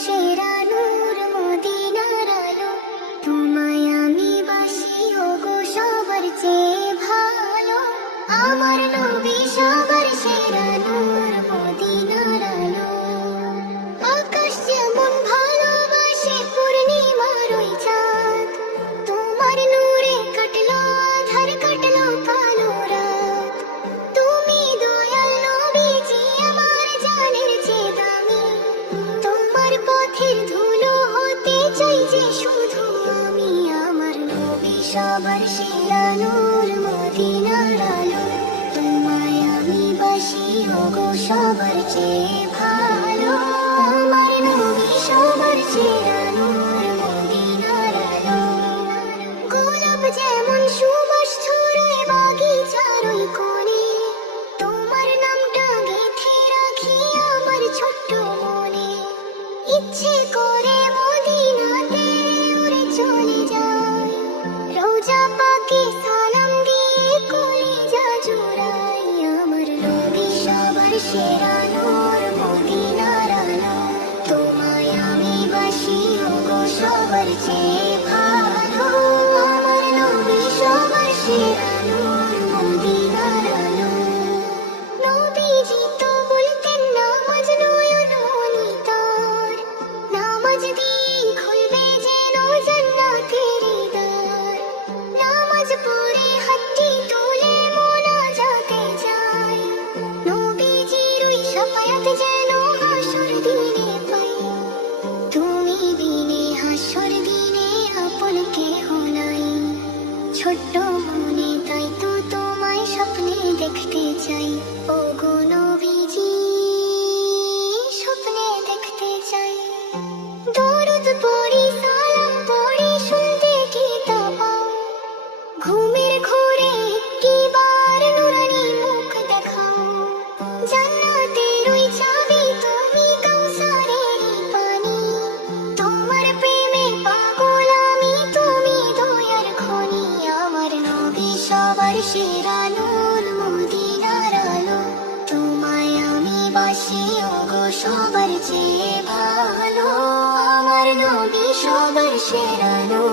সেরা নূর মদিনার আলো, তোমায় আমি বাসি ওগো সবার চেয়ে ভালো। আমার নবী সবার সেরা নূর মদিনার আলো। আকাশ যেমন ভালোবাসে পূর্ণিমার ওই চাঁদ, তোমার নূরে কাটলো আধার, কাটলো কালো রাত। তুমি দয়াল নবীজি আমার জানের চেয়ে দামি, তোমার পথের ধুলো হতে চাই যে শুধু আমি। আমার নবী সবার সেরা নূর মদিনার আলো, তোমায় আমি বাসি ওগো সবার চেয়ে ভালো। আমার নবী সবার সেরা নূর মদিনার আলো। গোলাপ যেমন সুবাস ছড়ায় বাগিচার ওই কোণে, তোমার নামটা গেঁথে রাখি আমার ছোট্ট মনে। ইচ্ছে করে মদিনাতে উড়ে চলে যাই, রোজা পাকে সালাম দিয়ে কলিজা জুড়াই। আমার নবী সবার সেরা নূর মদিনার আলো, তোমায় আমি বাসি ওগো সবার চেয়ে ভালো। আমার নবী সবার সেরা নূর মদিনার আলো। নবীজি তো বলতেন নামাজ নয়ন মনি তার, নামাজ দিয়েই খুলবে যেন জান্নাতের দ্বার। নামাজ পড়ে হাতটি তুলে মোনাজাতে যাই, নবীজির ওই শাফায়াত যেন হাসর দিনে পাই। তুমি বিনে হাসর দিনে আপন কেহ নাই, ছোট্ট মনে তাই তো তোমায় স্বপ্নে দেখতে চাই। ওগো নবীজি স্বপ্নে দেখতে চাই। দরুদ পড়ি সালাম পড়ি শুনতে কি তা পাও, ঘুমের ঘোরে একটিবার নুরানি মুখ দেখাও। জান্নাতের ওই চাবি তুমি, কাউসারেরই পানি, তোমার প্রেমে পাগল আমি, তুমি দয়ার খনি। আমার নবী সবার সেরা নূর মদিনার আলো, তোমায় আমি বাসি ওগো সবার চেয়ে ভালো। আমার নবী সবার সেরা নূর